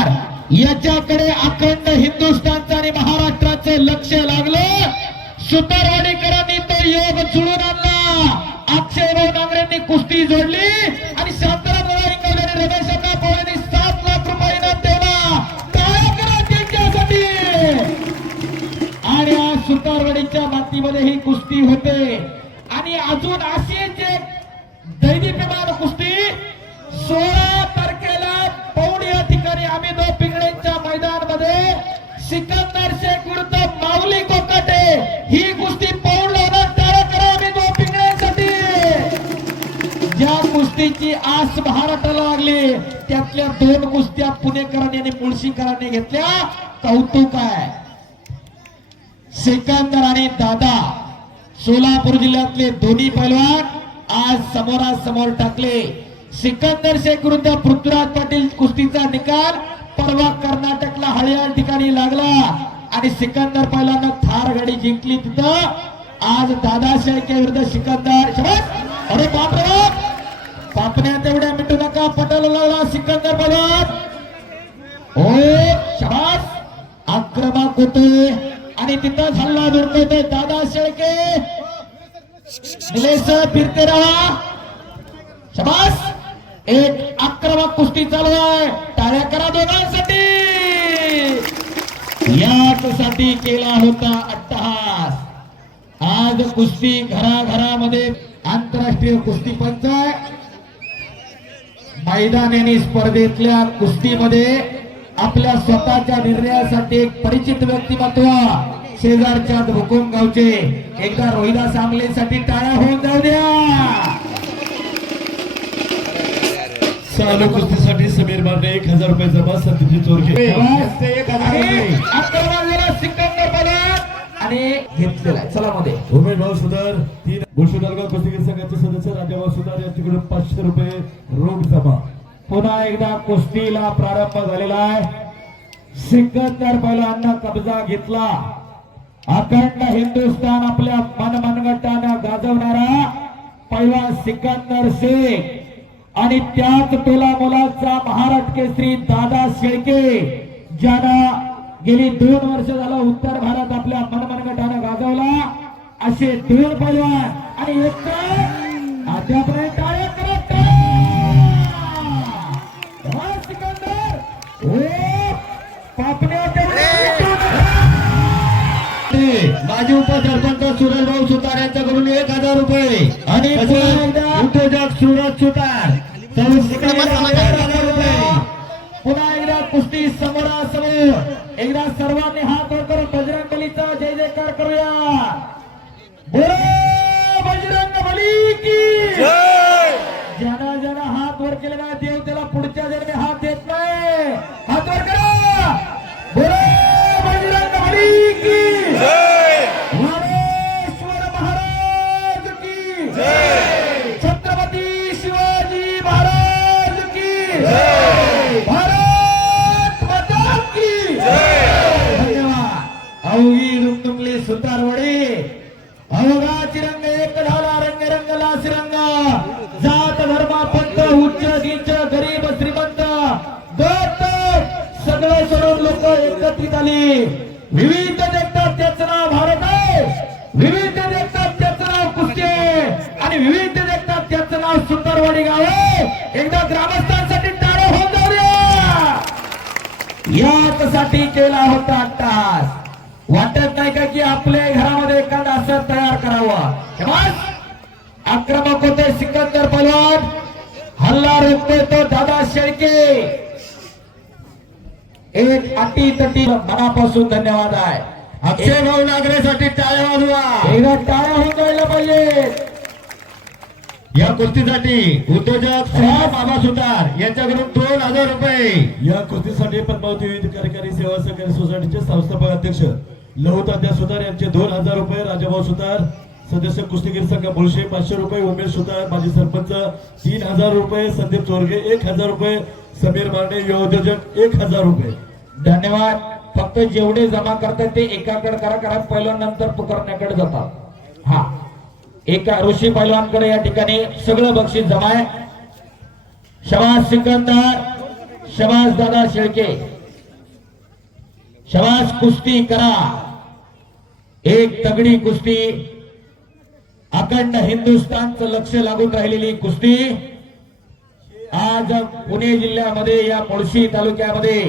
सिकंदर याच्याकडे अखंड हिंदुस्थानचं आणि महाराष्ट्राचं लक्ष लागलं. सुतारवाडीकरांनी तो योग जुळून आणला. अक्षयराव नांगरेंनी कुस्ती जोडली आणि शांताराम इंगवले रमेशांना पवारांनी 7 लाख रुपये इनाम ठेवला. काय करा त्यांच्यासाठी. आणि आज सुतारवाडीच्या मातीमध्ये ही कुस्ती होते. आणि अजून अशीच एक दैदिप्यमान कुस्ती 16 तारखेला पौड या ठिकाणी आम्ही 2 पिंगळेंच्या मैदानामध्ये सिकंदर शेख विरुद्ध माऊली कोकाटे ही कुस्ती पौड लावणार. टाळ्या करा आम्ही 2 पिंगळ्यांसाठी. ज्या कुस्तीची आस महाराष्ट्राला लागली त्यातल्या 2 कुस्त्या पुणेकरांनी आणि मुळशीकरांनी घेतल्या. कौतुक आहे. सिकंदर आणि दादा सोलापूर जिल्ह्यातले दोन्ही पैलवान आज समोरासमोर टाकले. सिकंदर शेख विरुद्ध पृथ्वीराज पाटील कुस्तीचा निकाल परवा कर्नाटकला हळियाळ ठिकाणी लागला आणि सिकंदर पहिल्यानं थार गाडी जिंकली. तिथं आज दादा शेळके विरुद्ध सिकंदर. शबास. अरे बापरे पापण्यात एवढ्या मिटू नका. पटायला लागला सिकंदर पहिलवान. ओ शबास. आक्रमक होते आणि तिथं हल्ला दुर्गतोय दादा शेळके. फिरते रहा. शबास. एक आक्रमक कुस्ती चालू आहे. टाळ्या करा दोघांसाठी. यासाठी केला होता अट्टहास. आज कुस्ती घराघरामध्ये आंतरराष्ट्रीय कुस्ती पंच मैदानी स्पर्धेतल्या कुस्तीमध्ये आपल्या स्वतःच्या निर्णयासाठी एक परिचित व्यक्तिमत्व शेजारच्या भुकुम गावचे एकदा रोहिदास आंगलेसाठी टाळ्या होऊन जाऊ द्या. चालू कुस्तीसाठी समीर मारणे 1000 रुपये जमा. सत्यजित चोरगे 1000 रुपये. सिकंदर बलात आणि घेतलेला चला मध्ये उमेश भाऊ सुधार 3 बुलशुदालगाव कुस्तीगीर संघाचे सदस्य राजाभाऊ सुधार यांच्याकडून 500 रुपये रोख जमा. पुन्हा एकदा कुस्तीला प्रारंभ झालेला आहे. सिकंदर बैलांना कब्जा घेतला. अखंड हिंदुस्थान आपल्या मनमनगटाने गाजवणारा पैलवान सिकंदर शेख आणि त्याच तोला मुलाचा महाराष्ट्र केसरी दादा शेळके ज्यानं गेली 2 वर्ष झालं उत्तर भारत आपल्या मनमनगटाने गाजवला. असे 2 पैलवान आणि एक अद्यापर्यंत टाळ्या करत सिकंदर. माजी उपसरपंच सुरेश भाऊ सुतार यांच्याकडून 1000 रुपये आणि उद्योजक सुरज सुतार 1000 रुपये. पुन्हा एकदा कुस्ती समोरासमोर. एकदा सर्वांनी हात वर करून बजरंग बलीचा जय जयकार करूया. बोलो बजरंग बली की जय. ज्याला ज्याला हात वर केले ना देव त्याला पुढच्या जन्मी हात देत नाही. हात वर करा. बोलो बजरंग बली की जय. ज्ञानेश्वर महाराज की जय. छत्रपती शिवाजी महाराज की जय. भारत माता की जय. धन्यवाद. अवघी रुमटुमली सुतारवाडी. अवघाची रंग एक झाला. रंग रंगला सिरंग. जात धर्म पंथ उच्च नीच गरीब श्रीमंत गट सगळे सोडून लोक एकत्रित आली. विविध देखतात त्याचं नाव भारत आहे. विविध देखतात त्याचं नाव कुस्ती आहे. आणि विविध देखतात त्याचं नाव सुतारवाडी गाव आहे. एकदा ग्रामस्थांसाठी टाळ्या होऊन जाऊ द्या. यासाठी केला होता अट्टहास. वाटत नाही का की आपल्या घरामध्ये एखादा असं तयार करावं. आक्रमक होते सिकंदर पहलवान. हल्ला रोखतोय तो दादा शेळके. एक अटी तटी मनापासून धन्यवाद आहे. अक्षय भाऊ नागरेसाठी टाळ्या वाजवा. एकदा टाळ्या होऊन जायला पाहिजे. या कुस्तीसाठी उद्योजक बाबा सुतार यांच्याकडून 2000 रुपये. या कुस्तीसाठी पद्मावती विविध कार्यकारी सेवा सहकारी सोसायटीचे संस्थापक अध्यक्ष लहुतात्या सुतार यांचे 2000 रुपये. राजाभाऊ सुतार सदस्य कुस्तीगीर संघ बुलशे 500 रुपये. उमेश सुतार माजी सरपंच 3000 रुपये. संदीप चोरगे 1000 रुपये. समीर मारणे योद्योजक 1000 रुपये. धन्यवाद. फक्त जेवढे जमा करतात ते एकाकडे करा. कारण पहिल्या नंतर पुकारण्याकडे जातात. हा एका ऋषी पैलवानकडे या ठिकाणी सगळं बक्षीस जमा आहे. शबास सिकंदर. शबास दादा शेळके. शबास कुस्ती करा. एक तगडी कुस्ती. अखंड हिंदुस्थानचं लक्ष लागून राहिलेली कुस्ती आज पुणे जिल्ह्यामध्ये या मुळशी तालुक्यामध्ये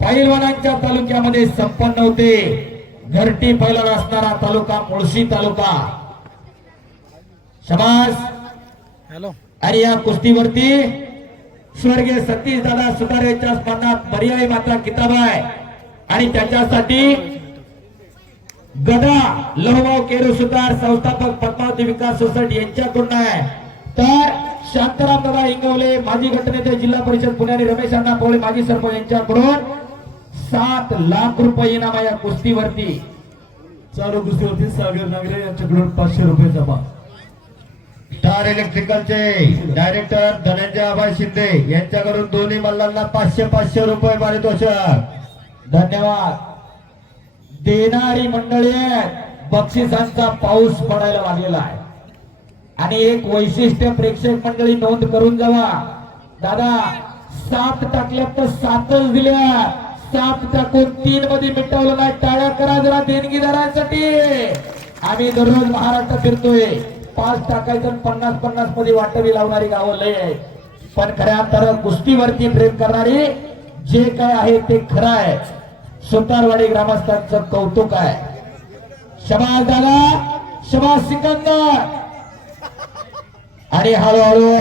पैलवानांच्या तालुक्यामध्ये संपन्न होते. घरटी पैलवान असणारा तालुका मुळशी तालुका. शबास. आणि या कुस्तीवरती स्वर्गीय सतीश दादा सुतार यांच्या स्मरणात पर्यायी माता किताब आहे आणि त्याच्यासाठी गदा लहवाव केरू सुतार संस्थापक पद्मावती विकास सोसायटी यांच्याकडून आहे. तर शांताराम दादा इंगवले माजी गटनेते जिल्हा परिषद पुणे आणि रमेश अण्णा पोळे माजी सरपंच यांच्याकडून 7 लाख रुपये इनाम या कुस्तीवरती. चालू कुस्तीवरती सागर नागरे यांच्याकडून 500 रुपये जमा. स्टार इलेक्ट्रिकलचे डायरेक्टर धनंजय आबाई शिंदे यांच्याकडून दोन्ही मल्लांना 500 रुपये पारितोषिक. धन्यवाद. देणारी मंडळी आहेत. बक्षिसांचा पाऊस पडायला लागलेला आहे आणि एक वैशिष्ट्य प्रेक्षक मंडळी नोंद करून जावा. दादा 7 टाकल्या तर 7च दिल्या. 7 टाकून 3 मध्ये मिटवलं नाही. टाळ्या करा जरा देणगीदारांसाठी. आम्ही दररोज महाराष्ट्र फिरतोय. 5 टाकायचं 50-50 मध्ये वाटवी लावणारी गावं लय आहेत. पण खऱ्या अर्थानं कुस्तीवरती प्रेम करणारी जे काय आहे ते खरं आहे. सुतारवाडी ग्रामस्थांचं कौतुक आहे. शबास दादा. शबास सिकंदर. आणि हळूहळू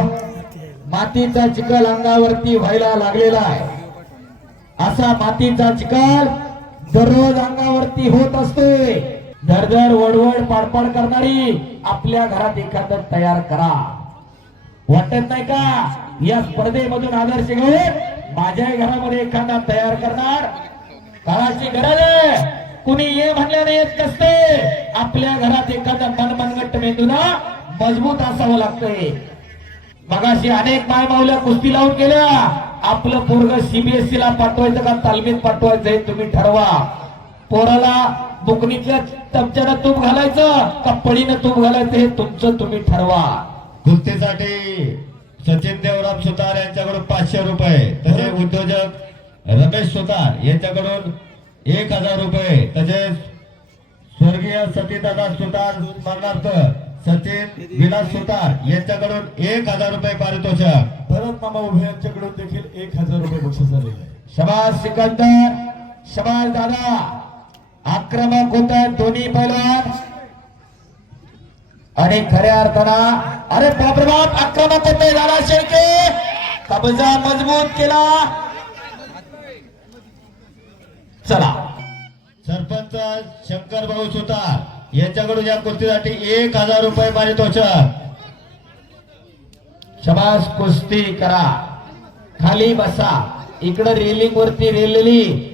मातीचा चिखल अंगावरती व्हायला लागलेला आहे. असा मातीचा चिखल दररोज अंगावरती होत असते. धडधड वडवड पाडपाड करणारी आपल्या घरात एखादं तयार करा. वाटत नाही का या स्पर्धेमधून आदर्श घेऊन माझ्याही घरामध्ये एखादा तयार करणार. काळाची गरज आहे. कुणी ये म्हणल्याने येत नसते. आपल्या घरात एखादा मनमनगट्ट मेंदूना मजबूत असावं लागतंय. मगाशी अनेक मायमावल्या कुस्ती लावून गेल्या. आपलं पोरग सीबीएसई ला पाठवायचं का तालमीत पाठवायचं हे तुम्ही ठरवा. पोराला बुकणीतल्या चमच्यानं तूप घालायचं का पडीनं तूप घालायचं हे तुमचं तुम्ही ठरवा. कुस्तीसाठी सचिन देवराम सुतार यांच्याकडून 500 रुपये. तसेच उद्योजक रमेश सुतार यांच्याकडून 1000 रुपये. तसेच स्वर्गीय सतीदादा सुतार स्मरणार्थ सचिन विलास सुतार यांच्याकडून 1000 रुपये पारितोषिक. भरत मामा उभे यांच्याकडून देखील 1000 रुपये बक्षीस झालेले आहे. शबास सिकंदर. शबास दादा. आक्रमक होत आहेत दोन्ही पैलवान आणि खऱ्या अर्थानं अरे बापरे बाप आक्रमक होते दादा शेळके. कब्जा मजबूत केला. चला. सरपंच शंकर भाऊ सुतार यांच्याकडून या कुस्तीसाठी 1000 रुपये पारितोषिक. शबास. कुस्ती करा. खाली बसा. इकडे रेलिंग वरती रेललेली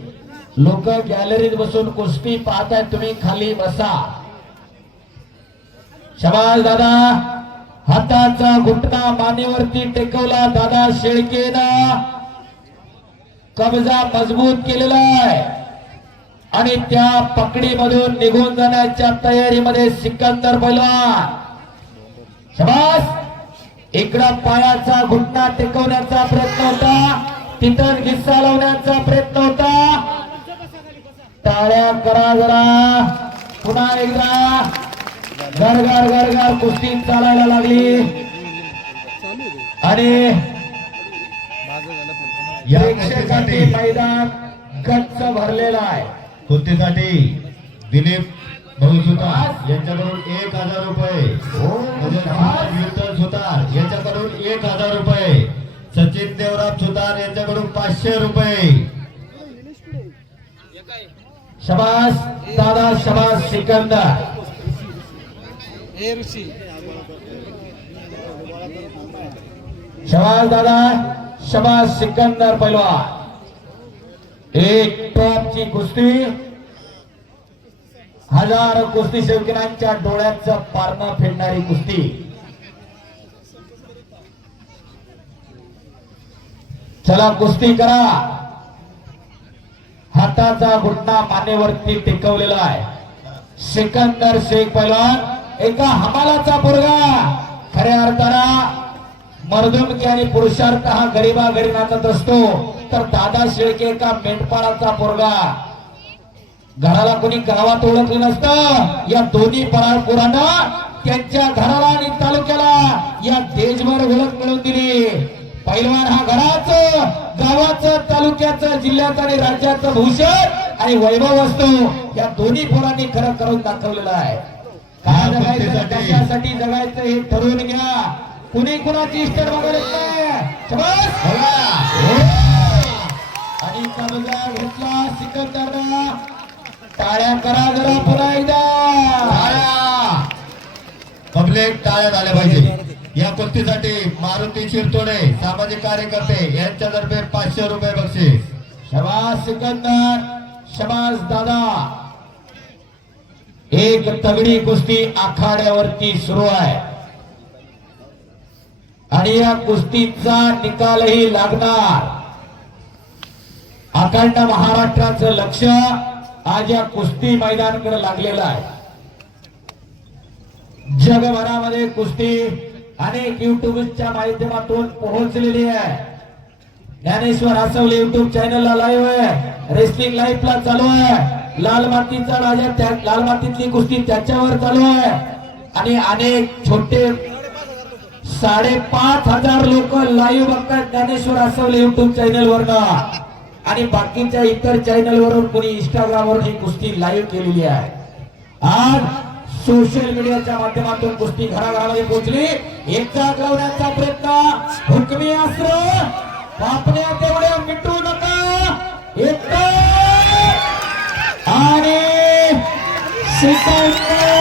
लोक गॅलरीत बसून कुस्ती पाहतायत. तुम्ही खाली बसा. शबास दादा. हाताचा घुटना मानेवरती टेकवला दादा शेळकेनं. कब्जा मजबूत केलेला आहे आणि त्या पकडीमधून निघून जाण्याच्या तयारीमध्ये सिकंदर पैलवान. शबास. इकडं पायाचा घुटना टेकवण्याचा प्रयत्न होता. तिथं घिस्सा लावण्याचा प्रयत्न होता. टाळ्या करा जरा. पुन्हा एकदा गरगर गरगर कुस्ती चालायला लागली आणि प्रेक्षकांनी मैदान गच्च भरलेला आहे. कुस्तीसाठी दिलीप भाऊ सुतार यांच्याकडून 1000 रुपये. विठ्ठल सुतार यांच्याकडून 1000 रुपये. सचिन देवराम सुतार यांच्याकडून 500 रुपये. शबास दादा. शबास सिकंदर. शबास दादा. शबास सिकंदर पैलवान. एक टॉपची कुस्ती. हजारो कुस्ती सेवकांच्या डोळ्याचं पारणं फेडणारी कुस्ती. चला कुस्ती करा. हाताचा घुटना मानेवरती टेकवलेला आहे. सिकंदर शेख पैलवान एका हमालाचा पोरगा. खऱ्या अर्थानं मर्दमकी आणि पुरुषार्थ हा गरीबा घरी नाचत असतो, तर दादा शेळके का मेंढपाळाचा पोरगा घराला कोणी गावात ओळखलं नसतं. या दोन्ही पोरांना त्यांच्या घराला आणि तालुक्याला या देशभर ओळख मिळवून दिली. पैलवान हा घराचं, गावाचं, तालुक्याचं, जिल्ह्याचं आणि राज्याचं भूषण आणि वैभव असतो. या दोन्ही पोरांनी खरं करून दाखवलेलं आहे. काय जगायचं, कशासाठी जगायचं हे ठरवून घ्या. कुणी कुणाची इष्ट बघायला शाबास. आणि कब्जा घेतला सिकंदरला. टाळ्या करा जरा पुन्हा एकदा. पब्लिक टाळ्या झाल्या पाहिजे. या कुस्तीसाठी मारुती शिरतोडे सामाजिक कार्यकर्ते यांच्यातर्फे 500 रुपये बक्षीस. शाबास सिकंदर, शाबास दादा. एक तगडी कुस्ती आखाड्यावरती सुरू आहे आणि या कुस्तीचा निकालही लागणार. अखंड महाराष्ट्राचं लक्ष आज या कुस्ती मैदानाकडे लागलेलं आहे. जगभरामध्ये कुस्ती अनेक युट्यूबच्या माध्यमातून पोहोचलेली आहे. ज्ञानेश्वर आसवले युट्यूब चॅनलला लाईव्ह आहे, रेसलिंग लाईव्हला चालू आहे. लाल मातीचा राजा, लाल मातीतली कुस्ती त्याच्यावर चालू आहे. आणि अनेक छोटे 5,500 लोक लाईव्ह बघतात ज्ञानेश्वर आसवले युट्यूब चॅनलवरनं. आणि बाकीच्या इतर चॅनलवरून कोणी इंस्टाग्रामवर ही कुस्ती लाईव्ह केलेली आहे. आज सोशल मीडियाच्या माध्यमातून कुस्ती घराघरामध्ये पोहोचली. एकदा लावण्याचा प्रयत्न, हुकमी अस्त्र वापरण्या तेवढ्या मिटू नका. एकदा आणि सिकंदर